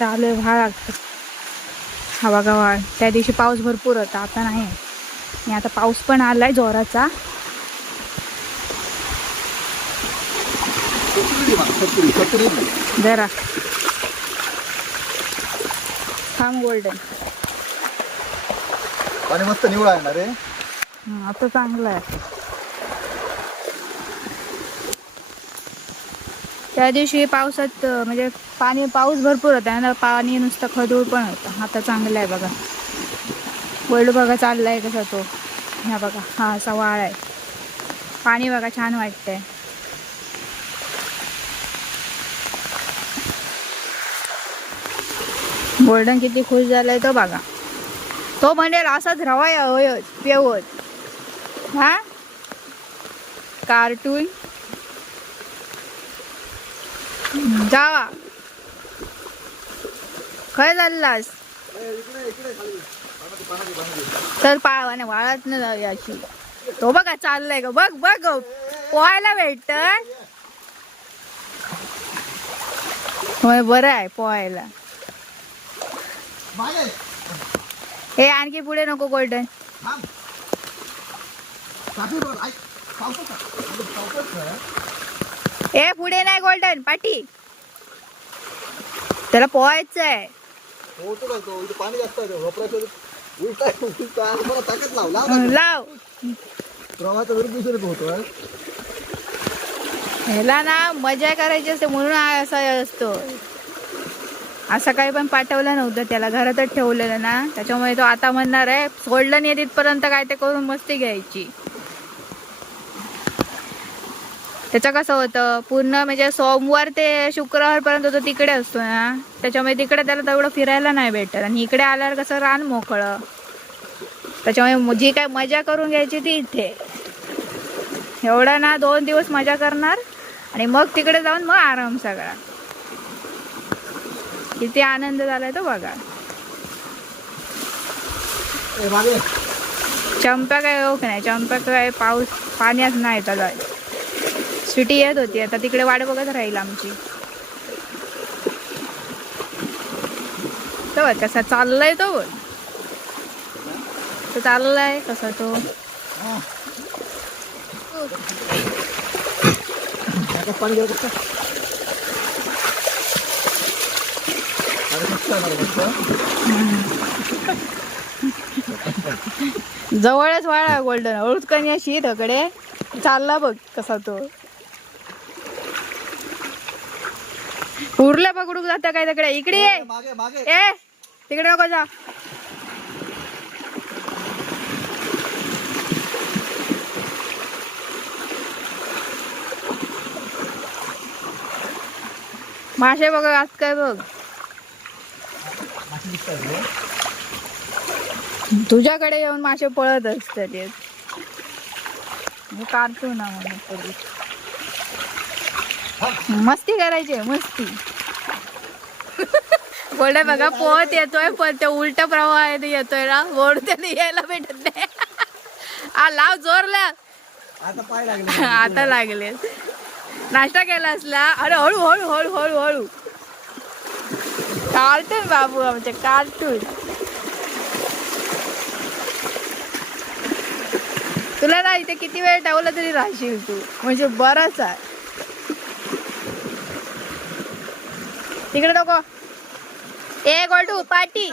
आता आलोय व्हाळ हा बघा व्हाळ त्या दिवशी पाऊस भरपूर होता आता नाही. आणि आता पाऊस पण आलाय जोराचा. जरा. थांब गोल्डन पाणी मस्त निवळ आहे. ना रे आता चांगलं आहे. त्या दिवशी पावसात म्हणजे पाणी पाऊस भरपूर होता. आणि पाणी नुसतं खदूळ पण होतं. आता चांगलं आहे बघा. वर्ल्ड बघा चाललाय कसा तो. ह्या बघा हा असा वाळ आहे. पाणी बघा छान वाटतंय. गोल्डन किती खुश झालाय तो बघा. तो म्हणेल असाच रवाय होय पेवत हा? कार्टून. जावा खय चाललास? तर पाळवाने वाळत न जाऊ अशी तो बघा चाललाय का बघ बघ पोहायला भेटत होय बरं आहे पोहायला. हे आणखी पुढे नको गोल्डन. ए पुढे नाही गोल्डन पाठी त्याला पोहायचं आहे. पाणी जास्त ताकद लाव लाव. लाव. प्रवाहाचा विरुद्ध दिशेने पोहतोय ह्याला ना मजा करायची असते म्हणून असा असतो. असं काही पण पाठवलं नव्हतं त्याला घरातच ठेवलेलं ना. त्याच्यामुळे तो आता म्हणणार आहे सोडलं नाही तिथपर्यंत काय ते करून मस्ती घ्यायची. त्याचं कसं होतं पूर्ण म्हणजे सोमवार ते शुक्रवारपर्यंत तो तिकडे असतो ना त्याच्यामुळे तिकडे त्याला तेवढं फिरायला नाही भेटत. आणि इकडे आल्यावर कसं रान मोकळं. त्याच्यामुळे जी काय मजा करून घ्यायची ती इथे. एवढा ना दोन दिवस मजा करणार आणि मग तिकडे जाऊन मग आराम सगळा. किती आनंद झालाय तो बघा. चंप्या काय ओक नाही चंप्या काय पाऊस पाण्यात नाही त्याला सुटी येत होती. आता तिकडे वाट बघत राहील आमची. तो कसा चाललाय तो तो चाललाय कसा तो. जवळच वाळा गोल्डन. ओळखणी अशी धकडे चालला बघ कसा तो. उरलं पकडूक जाता काय तिकडे. इकडे ये. ए, तिकडे नको जा. मासे बघ आज काय बघ. तुझ्याकडे येऊन मासे पळत असतात. ते काढतो ना म्हणून. मस्ती करायची मस्ती. गोल्डा बघा पोहत येतोय पण ते उलट प्रवाह येतोय ना बोर्ड त्याने यायला भेटत नाही. आ लाव जोरला आता लागले. आता लागले. नाश्ता केला असला अरे हळू हळू हळू हळू हळू. कार्टून बाबू आमचे कार्टून तुला ना इथे किती वेळ ठेवलं तरी राहशील तू. म्हणजे बराच आहे. तिकडे नको ए गोल्डू पाटी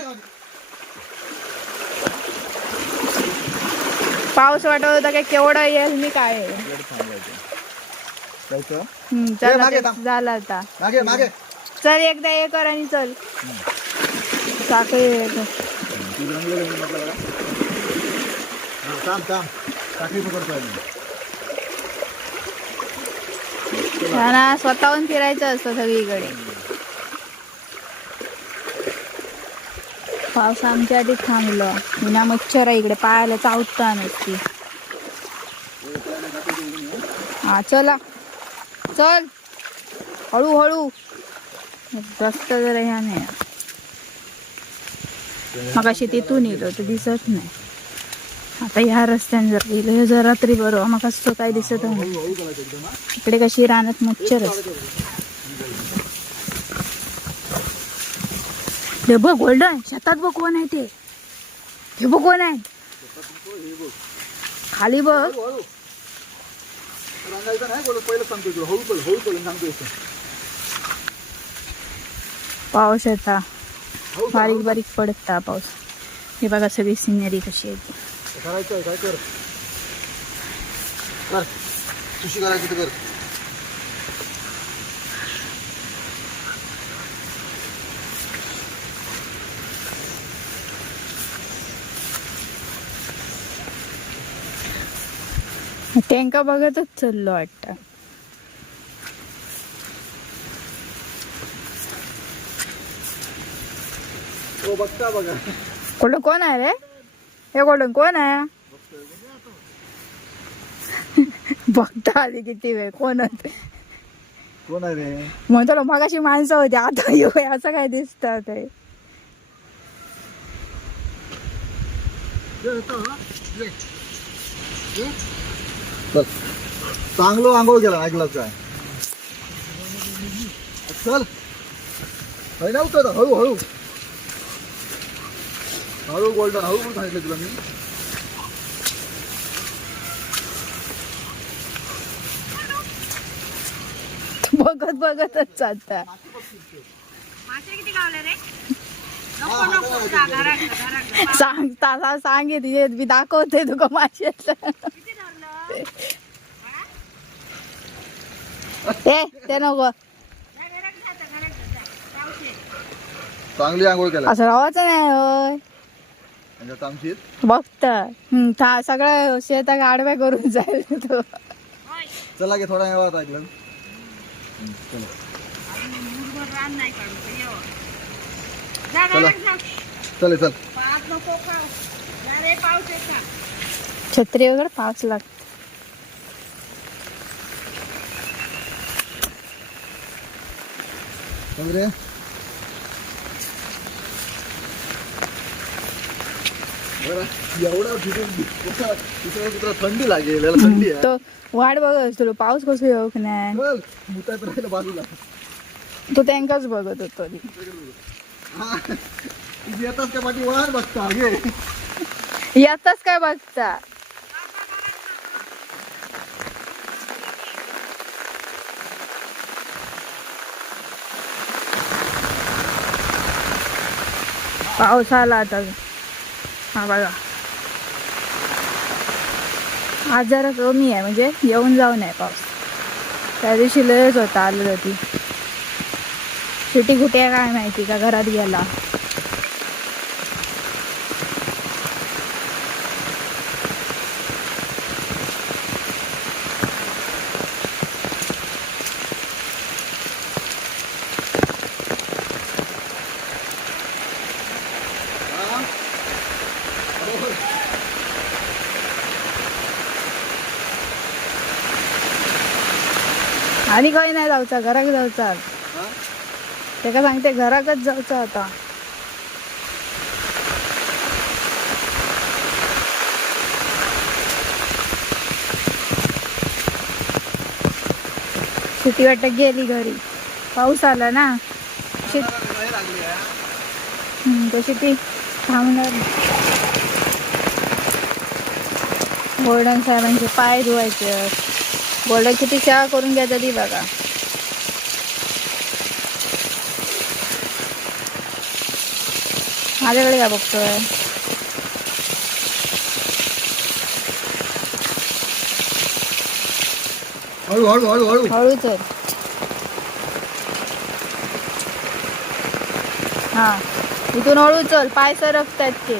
पाऊस वाटत होता काय केवढा येईल मी काय. झालं आता. चल एकदा हे कर आणि चल. साखळी स्वतःहून फिरायचं असतं सगळीकडे. पाऊस आमच्यासाठी थांबलं. विना मच्छर आहे इकडे पायाला चावता नसती हा चला. चल. हळूहळू. रस्ता जरा ह्या नाही. मग अशी तिथून येलो तर दिसत नाही. आता ह्या रस्त्याने जर गेलो जर रात्री बरोबर मग असं काय दिसत नाही. इकडे कशी रानात मच्छर असते हे बघ गोल्डन शेतात बघ कोण आहे ते. हे बघ कोण आहे. खाली बघ. पहिलं हळू हळू पाऊस येता बारीक बारीक पडता पाऊस. हे बघा सगळी सिनेरी कशी आहे ती. करायचं काय कर. कर. त्यांका बघतच चाललो वाटतं. हो बघता बघा. कोण कोण आहे रे? हे कोण कोण आहे? बघता आली किती वेळ कोण होते कोण आहे रे? म्हणतो मगाशी माणसं होती आता येऊ असं काय दिसतं ते. चल चांगलं आंघोळ केला ऐकलाच काय? चल. काही नव्हतं हळू हळू. हळू गोल्डन हळू म्हणून सांगितलं तुला मी. बघत बघतच चालता सांग तासा सांगे तिथे मी दाखवते तुका माशे ए ते नको. चांगली आंघोळ केला असं राहायचं नाही होय. बघत. सगळं शेता आडव्या करून जाईल तो. चला की थोडा वेळात ऐकलं हं, चला. चल. चल छत्री वगैरे पाच लाख एवढा कुठं तिकडे थंडी लागेल? याला थंडी आहे. तो वाट बघत तुला पाऊस कसं येऊ की नाही? चल मुतायत राहिलं बाजूला. तो त्यांकाच बघत होतो आधी. हा. इथे येतात पाठी बघता येताच काय बघता? पाऊस आला आता. हा बघा. आज जरा कमी आहे म्हणजे येऊन जाऊन आहे पाऊस. त्या दिवशी लयच होता आलं होती शेटी कुठे आहे काय माहिती का घरात गेला. आणि काही नाही जाऊचा घराक जाऊचा. त्याका सांगते घराकच जाऊचं आता. शेती वाटत गेली घरी. पाऊस आला ना. शेत हम्म, तो थांबणार गोल्डन साहेबांचे पाय धुवायचे. गोल्डन किती सेवा करून घ्यायचा ती बघा. माझ्याकडे काय बघतोय. हळू हळू हळू हळू. हळूच आहे. हा. इथून हळू चल पाय सरकतात ते.